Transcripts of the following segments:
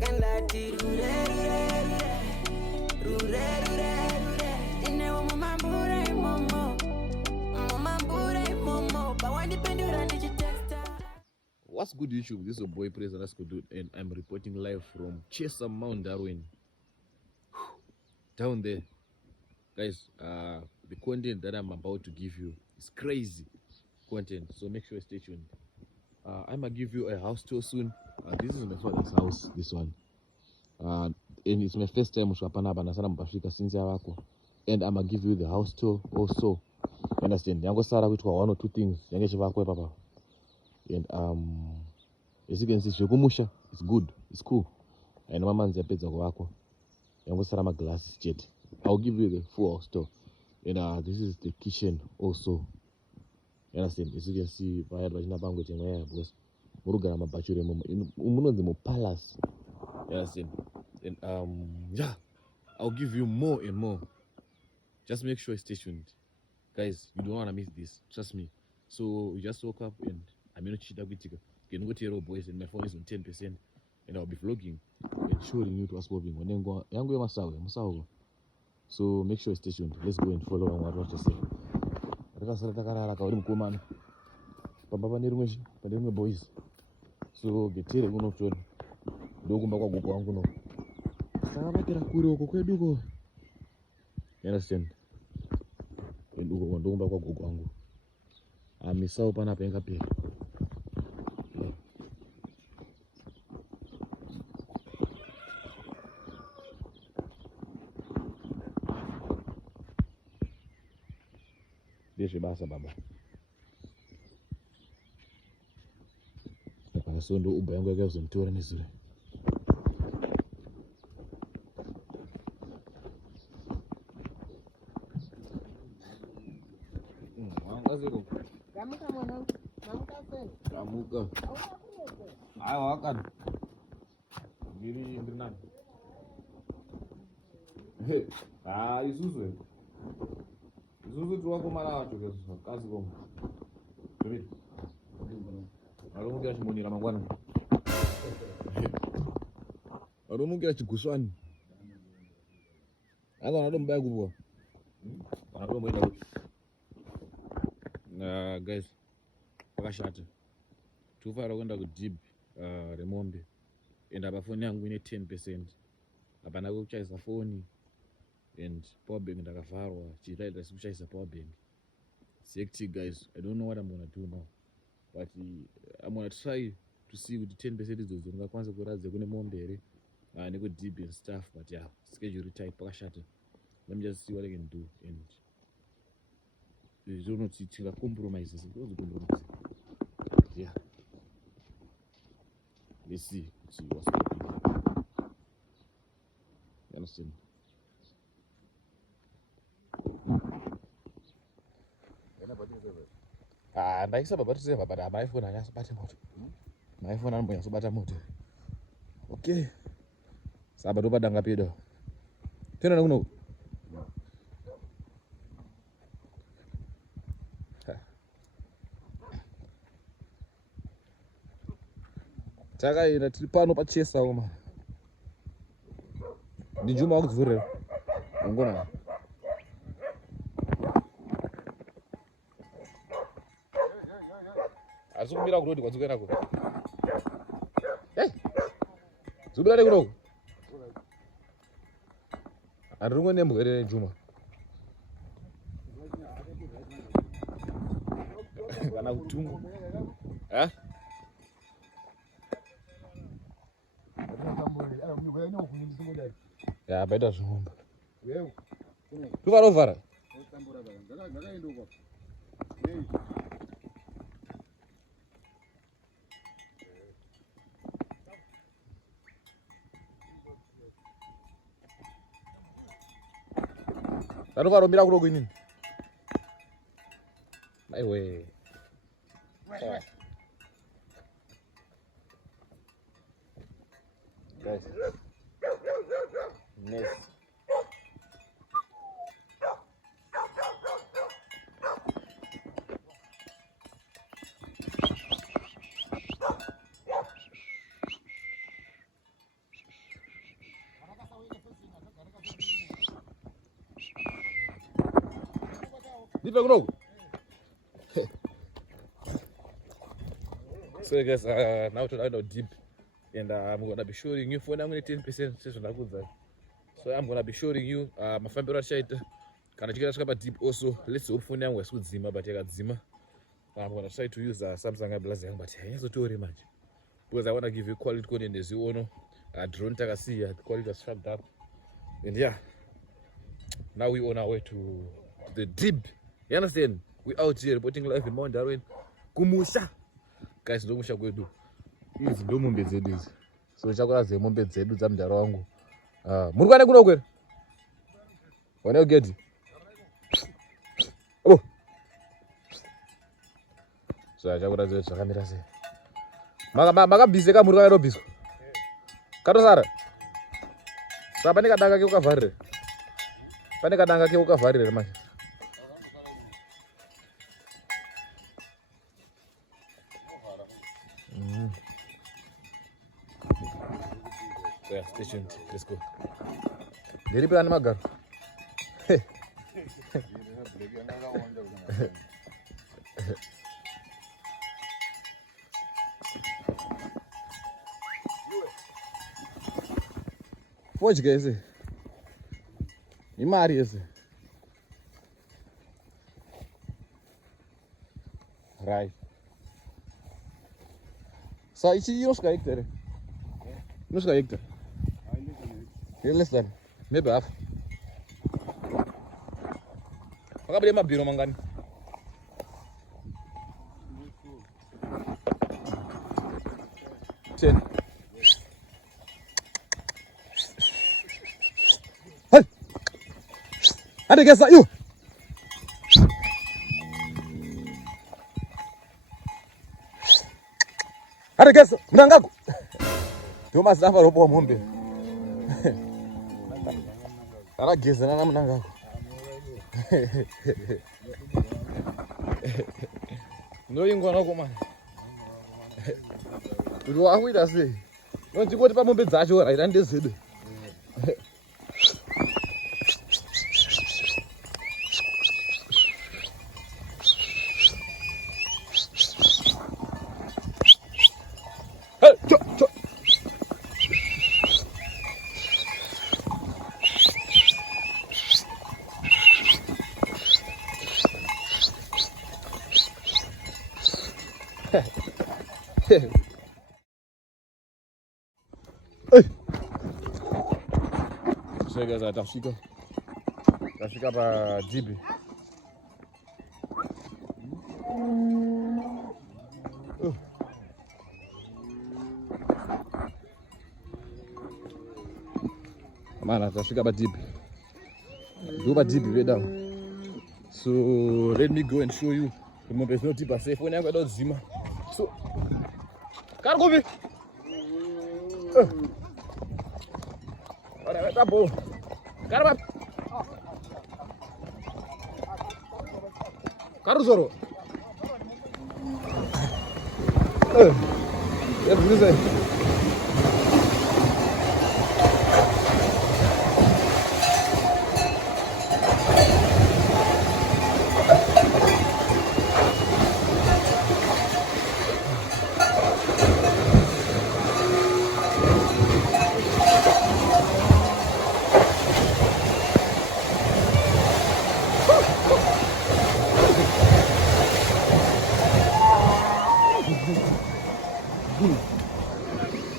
What's good, YouTube? This is your boy Praise Alasko, and I'm reporting live from Chesa Mount Darwin. Down there, guys. The content that I'm about to give you is crazy content, so make sure you stay tuned. I'm gonna give you a house tour soon. This is my father's house, this one. And it's my first time since and I'm gonna give you the house tour also. You understand? Yango Sara with 1 or 2 things. And as you can see, Shokumusha is good, it's cool. And Mama Nzapeza Wako. Yango Sarama glass jet. I'll give you the full house tour. And this is the kitchen also. You understand? As you can see, I had Vajina Bango because Murugana Bachure Umuno Palace. You understand? And yeah, I'll give you more and more. Just make sure you stay tuned. Guys, you don't want to miss this. Trust me. So you just woke up and I'm not cheating with you. Can go to your boys and my phone is on 10%. And I'll be vlogging and showing you to us moving. When then go Masawa. So make sure you stay tuned. Let's go and follow and watch yourself. Boys. So get here go to you understand? Misao pana penga pia. Deixa basa baba. Kwa sondo uba yangu yake uzimtora nizuri. Kamuka mwanangu. Kamuka sana. Kamuka. Ayo wakan. Giri ndinani. Isuzu. Isuzu tuwako mara watu kazi kwa. Tumi. Arumu shimoni la mangwana. Arumu kia chiguswani. Anga nado mbaya kubwa. Nado mbaya. Guys, pakashata tofara kwenda kudhib remombe and apa foni yangu ine 10%. Hapana kuchaisa foni and power bank ndakavharwa chiraita sikuchaisa power bank. It's hectic, guys. I don't know what I'm gonna do now, but I'm gonna try to see with 10% idzodzo ndingakwanisa kuradza kune mombe here nekudhib and stuff, but yeah, schedule tight pakashata. Let me just see what I can do and you don't know to compromise. Yeah. Let's see what's happening. You understand? Ndaisa baba tuseva but my phone anyasobata moto. My phone anyasobata moto. Okay. Saba ndo badanga pedo. Tena kuno. Takaira tiri pano pachesa uma. Ndijuma wakuzvurira. Ngona. Azikumira kurodi kwadzokera ko. Hey. Zubira kuno. Arungo nemugere Juma. Kana kutungu. Yeah, better zvomba. Tuvarovhara. Taruvarombira kuno kuinini. Aiwe. Guys. Nest. Nipe kunoku. So guys, now to know deep, and I'm gonna be showing you for now 10% session so I'm gonna be showing you my family shite. Can I check out deep also? Let's hope for now we're good zima, but zima. I'm gonna try to use Samsung Blazer, but it's not too much because I wanna give you quality content as you know. Drone see the quality is strapped up, and yeah, now we on our way to the deep. You understand? We out here reporting live in Mount Darwin. Kumusha. Guys, ndo musha kwedu. Hizi ndo mombe zedu hizi. So chakula ze mombe zedu za mdara wangu. Muri kwane kuno kwenu? Wane ugeti? Oh. So chakula zedu chakamira sei. Maka busy ka muri kwane ro busy. Kato sara. Sapa ne kadanga ke ukavharire. Pane kadanga ke ukavharire manje. So yeah, stay tuned. Let's go. Deri plan magar. Pode que esse? E Maria esse? Right. Só isso e os caras que nos caras que ele está me baf. Acabei de abrir uma mangani. Sim. Hey. Ada guys, you. Ada guys, mnangako. Thomas nafa ropo mombe. Ala geza na mnangako. No ingona kuma. Uri wahuida sei. No ndikoti pa mombe dzacho ra ndezede. So guys, tafika pa jibi. Mana tafika pa jibi. Do pa jibi way down. So let me go and show you. Remember, it's not deep safe when I got zima. So can't go be. Ora tá bom. Cara, Caro Zoro. É por isso.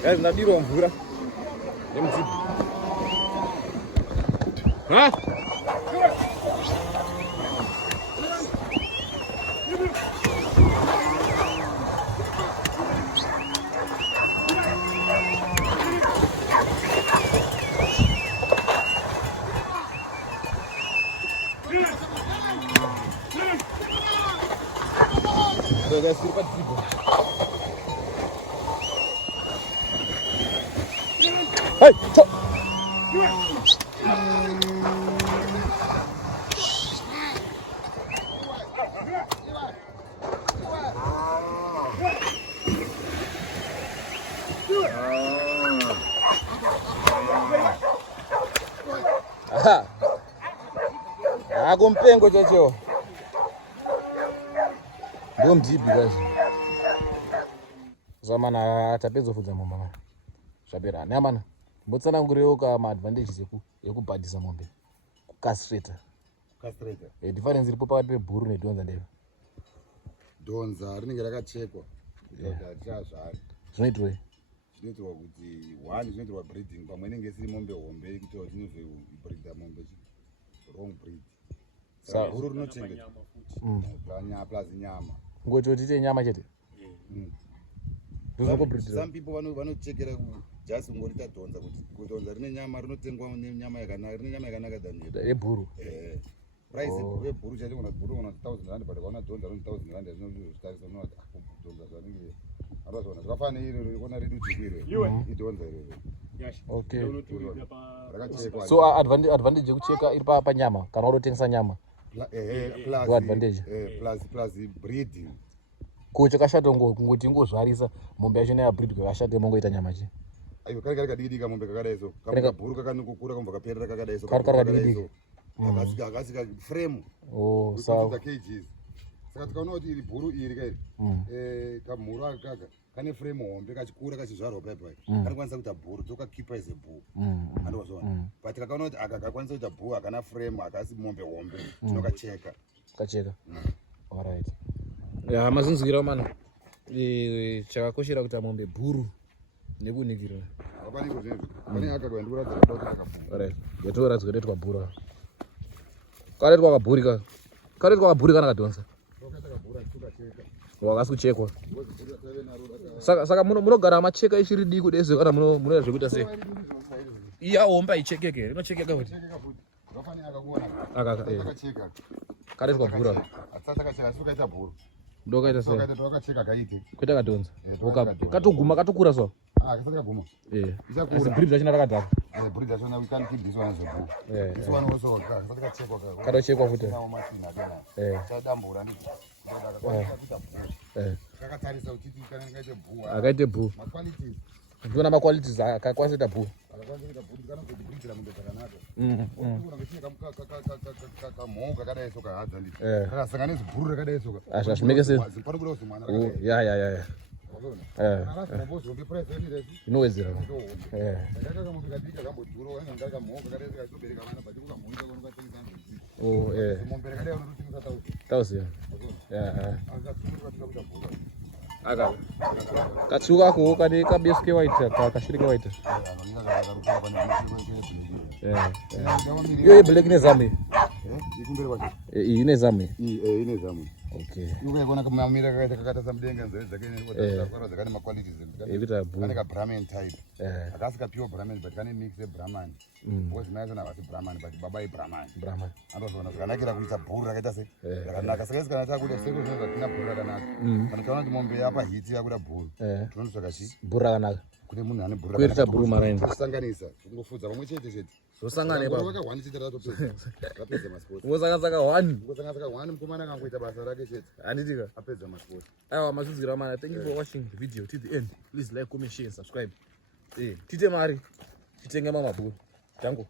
Guys, nadiro mvura. Emti. Ha? So guys, sirpa tipo. Hey, chop. Akumpengo chacho. Ndio mjibi kazi. Zamana tapedza fudza mombe mana. Zvapera. Nyamana. Mbotsana nguriyo kama advantages yekubhadhisa mombe. Kukastrata. Castrator. Difference iripo pakati pebhuru nedonza ndero. Donza rinenge rakachekwa. Zvinoitwa zvinoitirwa kuti one zvinoitirwa breeding pamwe inenge isiri mombe hombe kuitira kuti inozobreedha mombe wrong breed. Saka bhuru rinochengetwa plus nyama. Ngoti tite nyama chete. Some people vanochekera just kungorita donza kuti donza rine nyama rinotengwa nenyama yakanaka than yebhuru. Price yebhuru chacho kuna bhuru kuna 1000 rand but kana donza rine 1000 rand zvinozvitarisa unoti donza zvaningi arozona zvakafana iri rikona redu chikwire idonza iri. Okay. Rakachekwa. So advantage yekucheka iri panyama kana urotengesa nyama. Plus breeding. Kuchekashata ngoti ngozvarisa mombe yacho neya breed kwakashata mongoita nyama chi. Ayo kare kadidika mombe kakadaiso. Kama bhuru kakanokukura kumva kaperera kakadaiso. Kare kadidika. Akasika frame. Oh, sawa. Cages. Saka tikaona kuti iri bhuru iri kai. Kamhuru akaka kane frame hombe kachikura kachizvarwa paipai. Kanokwanisa kuita bhuru toka keep as a bull. Andozvona. But tikaona kuti akakwanisa kuita bhuru akana frame akasi mombe hombe tinokacheka. Kacheka. Alright. Ya mazunzukira mana. Chakakoshera kuti mombe bhuru nekunikira. Apaniko zvezvo. Pane akagwa ndikuratidza kuti akapfuma. Alright. Yatoratidza kuti twabhura. Kare twakabhurika. Kare twakabhurika kana kadonza. Wakasi kuchekwa. Saka munogara macheka ichiri diki desi kana munoita zvekuita sei? Iya homba ichekeke. Rinochekeka kuti. Rofani akakuona. Akacheka. Kare twabhura. Asasa kacheka sukaita bhuru. Ndokaita sei? Wakacheka kaite. Kwete kadonza. Katoguma katokura so. Kasaka guma. Isakura. Breed zachina rakadhaka. Breed zachona we can't keep this one as a bull. This one also kasaka chekwa ka. Katochekwa futi. Chadambura ndi. Kakatarisa kuti kanenge bull. Akaite bull. Ma qualities. Ndiona ma qualities akakwanisa bull. Akakwanisa bull kana kuti breed mundu takanaka. Kuna kucheka kamhoka kadai soka hadza ndi. Kasanganisa bull rakadai soka. Zvimeke sei? Ziparikuda kuti mwana rakadai. Ya. Inowedzera. Oh, Tauziya. Aka. Katsuka kane kabesuke waita kashirike waita. Iyo black nezame. Ine zame. Ine zame. Okay. Yuko yakona kama mira kakata samdenga nzwe zakene kwa zakane ma qualities Evita bull. Kane ka Brahman type. Akasika pure Brahman but kane mix Brahman. Because nazo na vasi Brahman but baba Brahman. Andozona zvakanakira kuita bull rakaita se. Yakanaka saka sikana takuda seko zvino zvatina bull rakanaka. Kana kaona kuti mombe yapa hit yakuda bull. Tunotsvaka chi? Bull rakanaka. Kune munhu ane bull rakanaka. Kuita bull maraini. Kusanganisa. Kungofudza pamwe chete. Zosangana baba. Waka 1 chete ratopedza. Rapedza masport. Ngosanga 1. Ngosanga 1 mukomana kangoita basa rake chete. Anditika. Apedza masport. Aiwa mazunzikira mana. Thank you for watching the video till the end. Please like, comment, share and subscribe. Tite mari. Titenge mama bull. Jango.